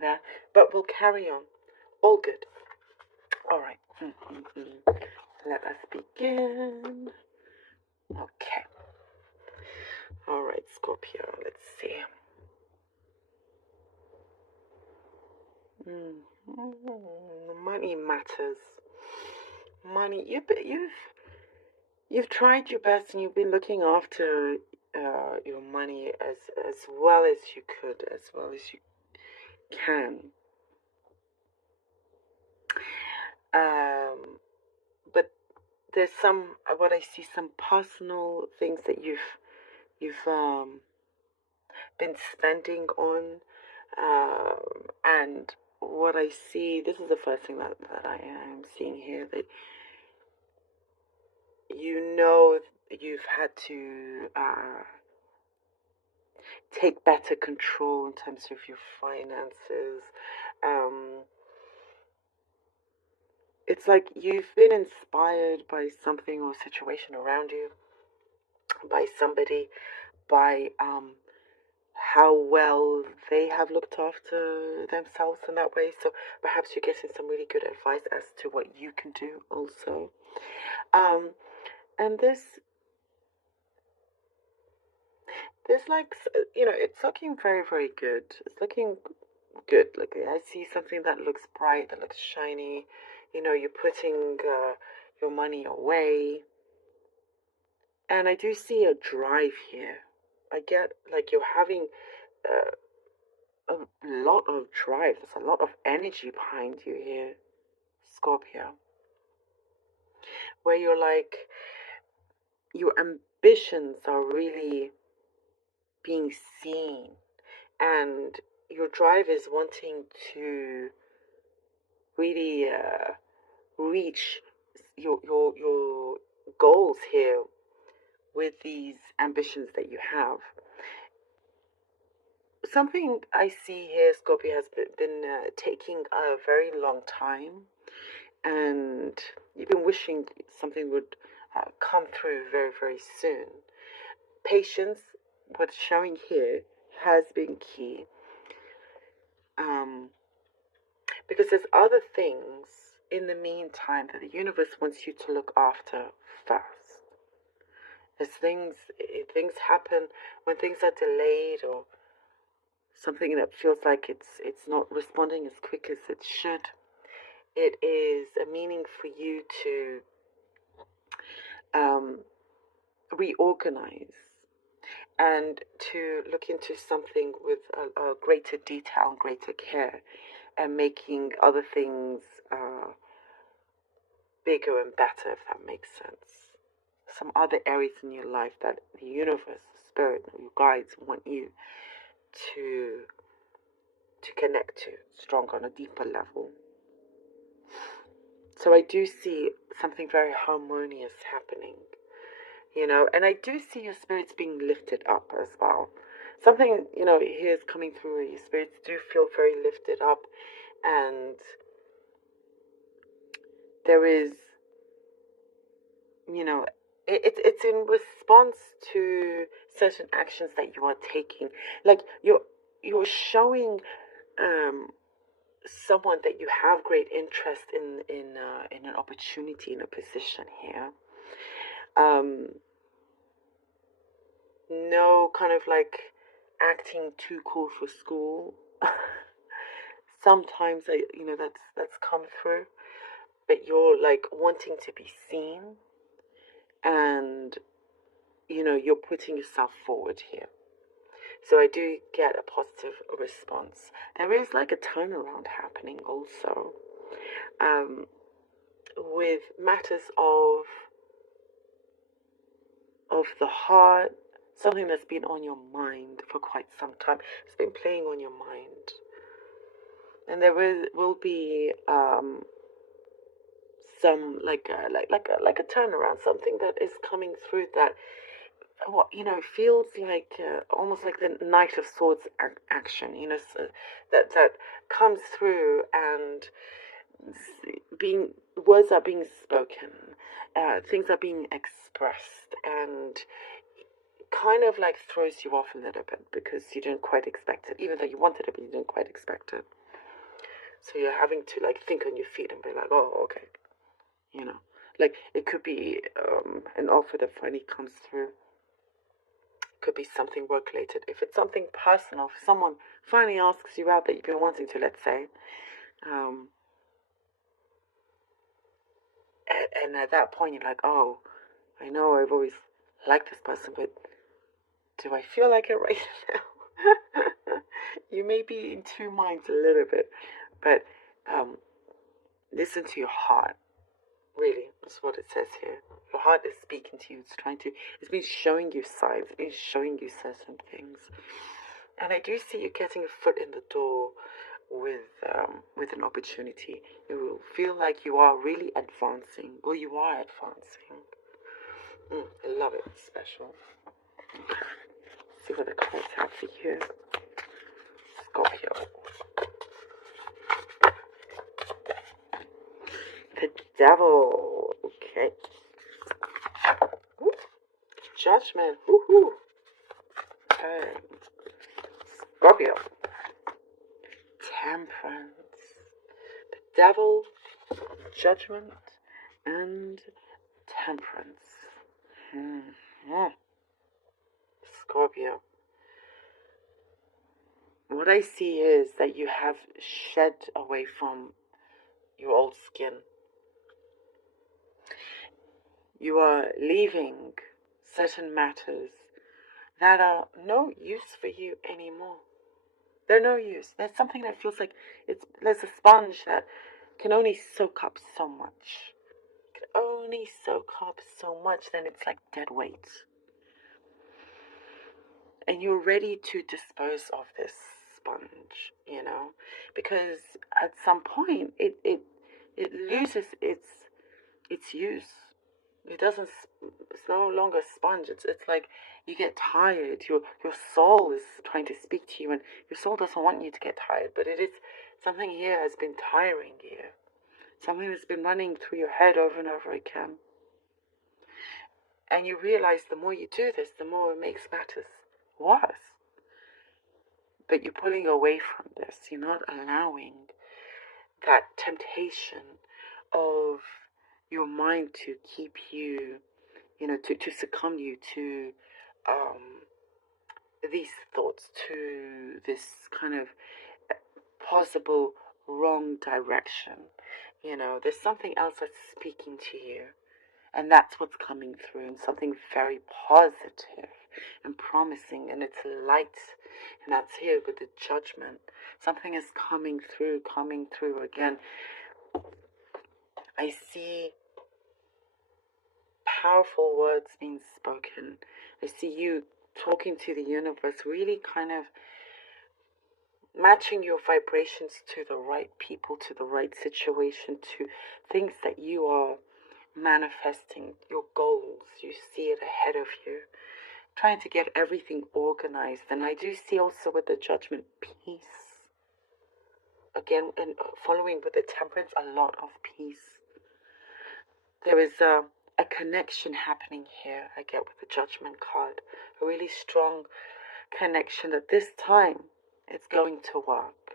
there, but we'll carry on. All good. All right. Let us begin. Okay. All right, Scorpio. Let's see. Money matters. Money. You've tried your best, and you've been looking after your money as well as you could, as well as you can. But there's what I see, some personal things that you've been spending on, and what I see, this is the first thing that I am seeing here, that you've had to take better control in terms of your finances. It's like you've been inspired by something or situation around you, by somebody, by how well they have looked after themselves in that way. So perhaps you're getting some really good advice as to what you can do also. And there's like, it's looking very, very good. It's looking good. Like, I see something that looks bright, that looks shiny. You're putting your money away. And I do see a drive here. I get like you're having a lot of drive. There's a lot of energy behind you here, Scorpio. Where you're like, your ambitions are really being seen. And your drive is wanting to really reach your goals here with these ambitions that you have. Something I see here, Scorpio, has been taking a very long time, and you've been wishing something would come through very, very soon. Patience, what's showing here, has been key. Because there's other things in the meantime that the universe wants you to look after first. As things happen, when things are delayed, or something that feels like it's not responding as quick as it should, it is a meaning for you to reorganize and to look into something with a greater detail and greater care, and making other things bigger and better, if that makes sense. Some other areas in your life that the universe, the spirit, your guides want you to connect to stronger on a deeper level. So I do see something very harmonious happening, and I do see your spirits being lifted up as well. Something, here is coming through. Your spirits do feel very lifted up, and there is, it's in response to certain actions that you are taking. Like you're showing someone that you have great interest in an opportunity, in a position here. No kind of like acting too cool for school. Sometimes that's come through, but you're like wanting to be seen, and you're putting yourself forward here. So I do get a positive response. There is like a turnaround happening also, with matters of the heart, something that's been on your mind for quite some time. It's been playing on your mind, and there will be some like a turnaround, something that is coming through that feels like almost like the Knight of Swords action, so that comes through, and words are being spoken, things are being expressed, and kind of like throws you off a little bit because you didn't quite expect it, even though you wanted it, but you didn't quite expect it. So you're having to like think on your feet and be like, oh, okay, like it could be an offer that finally comes through. It could be something work related. If it's something personal, if someone finally asks you out that you've been wanting to, let's say, um, and at that point you're like, oh, I know I've always liked this person, but do I feel like it right now? You may be in two minds a little bit, but listen to your heart. Really, that's what it says here. Your heart is speaking to you. It's been showing you signs. It's been showing you certain things. And I do see you getting a foot in the door with an opportunity. You will feel like you are really advancing. Well, you are advancing. I love it. It's special. Okay. Let's see what the cards have for you. Scorpio. The devil. Okay. Ooh. Judgment. Woohoo. Okay. Scorpio. Temperance. The devil, judgment, and temperance. Scorpio. What I see is that you have shed away from your old skin. You are leaving certain matters that are no use for you anymore. They're no use. There's something that feels like there's a sponge that can only soak up so much. Can only soak up so much, then it's like dead weight. And you're ready to dispose of this sponge, because at some point it loses its use. It's no longer a sponge. It's like you get tired. Your soul is trying to speak to you, and your soul doesn't want you to get tired, but it is something here has been tiring you. Something that's been running through your head over and over again. And you realize the more you do this, the more it makes matters worse. But you're pulling away from this. You're not allowing that temptation of your mind to keep you, to succumb you to these thoughts, to this kind of possible wrong direction. There's something else that's speaking to you. And that's what's coming through, and something very positive and promising, and it's light. And that's here with the judgment. Something is coming through again. I see powerful words being spoken. I see you talking to the universe, really kind of matching your vibrations to the right people, to the right situation, to things that you are manifesting, your goals. You see it ahead of you, trying to get everything organized. And I do see also with the judgment, peace. Again, and following with the temperance, a lot of peace. There is a connection happening here, I get with the judgment card. A really strong connection that this time it's going to work.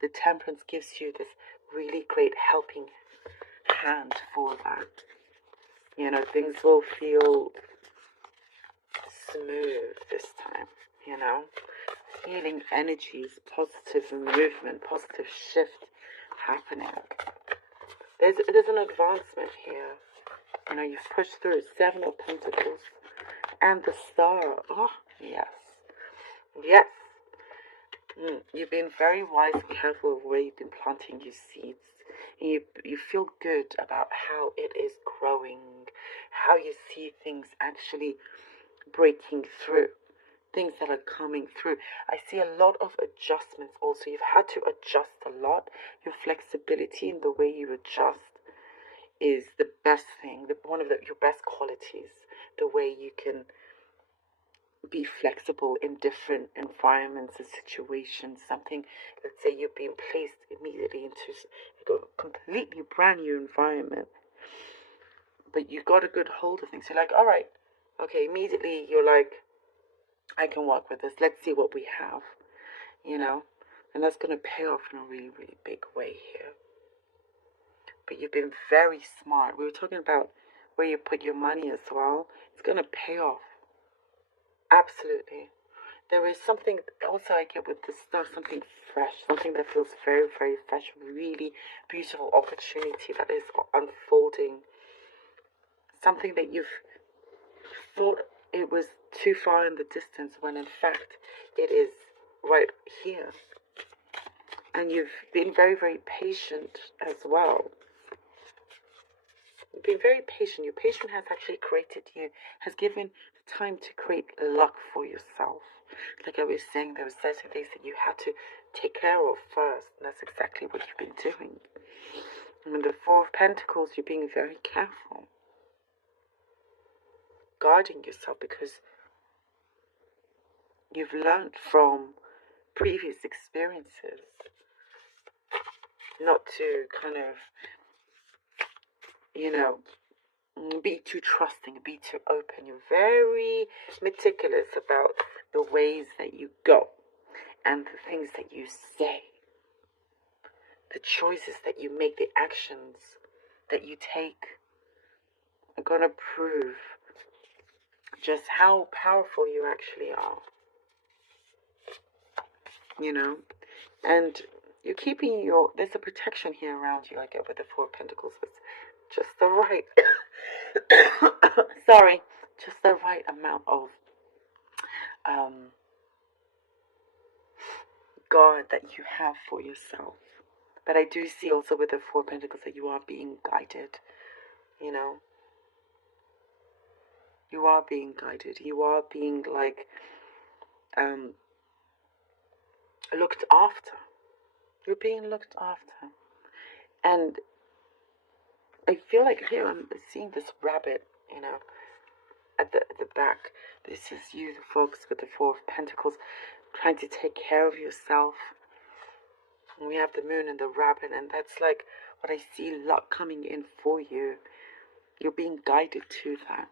The temperance gives you this really great helping hand for that. Things will feel smooth this time, Feeling energies, positive movement, positive shift happening. There's an advancement here. You've pushed through 7 of Pentacles and the Star. Oh, yes. Yes. You've been very wise and careful of where you've been planting your seeds. And you feel good about how it is growing, how you see things actually breaking through, things that are coming through. I see a lot of adjustments also. You've had to adjust a lot. Your flexibility in the way you adjust is the best thing, one of your best qualities, the way you can be flexible in different environments and situations. Something, let's say you're being placed immediately into a completely brand new environment, but you got a good hold of things. You're like, all right, okay, immediately you're like, I can work with this. Let's see what we have. And that's going to pay off in a really, really big way here. But you've been very smart. We were talking about where you put your money as well. It's going to pay off. Absolutely. There is something also I get with this stuff, something fresh, something that feels very, very fresh, really beautiful opportunity that is unfolding. Something that you've thought it was too far in the distance when in fact it is right here. And you've been very, very patient as well. You've been very patient. Your patience has actually created you, has given time to create luck for yourself. Like I was saying, there were certain things that you had to take care of first, and that's exactly what you've been doing. And with the Four of Pentacles, you're being very careful, guarding yourself, because you've learned from previous experiences not to kind of, be too trusting, be too open. You're very meticulous about the ways that you go and the things that you say, the choices that you make, the actions that you take are going to prove just how powerful you actually are. And you're keeping there's a protection here around you, I get, with the Four of Pentacles. It's just the right, just the right amount of guard that you have for yourself. But I do see also with the Four of Pentacles that you are being guided, You are being guided. You are being looked after. You're being looked after. And I feel like here I'm seeing this rabbit, at the back. This is you, the folks with the Four of Pentacles, trying to take care of yourself. And we have the moon and the rabbit, and that's like what I see, luck coming in for you. You're being guided to that.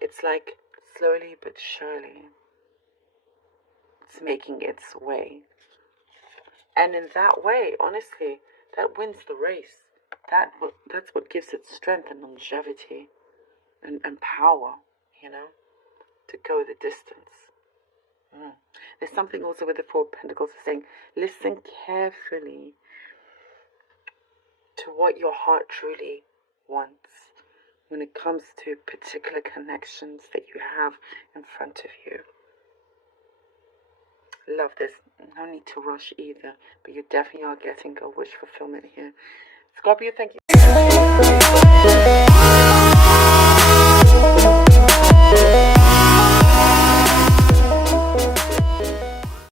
It's like slowly but surely it's making its way. And in that way, honestly, that wins the race. That's what gives it strength and longevity and power, to go the distance. There's something also with the Four of Pentacles saying, listen carefully to what your heart truly wants when it comes to particular connections that you have in front of you. Love this. No need to rush either, but you definitely are getting a wish fulfillment here. Scorpio, thank you.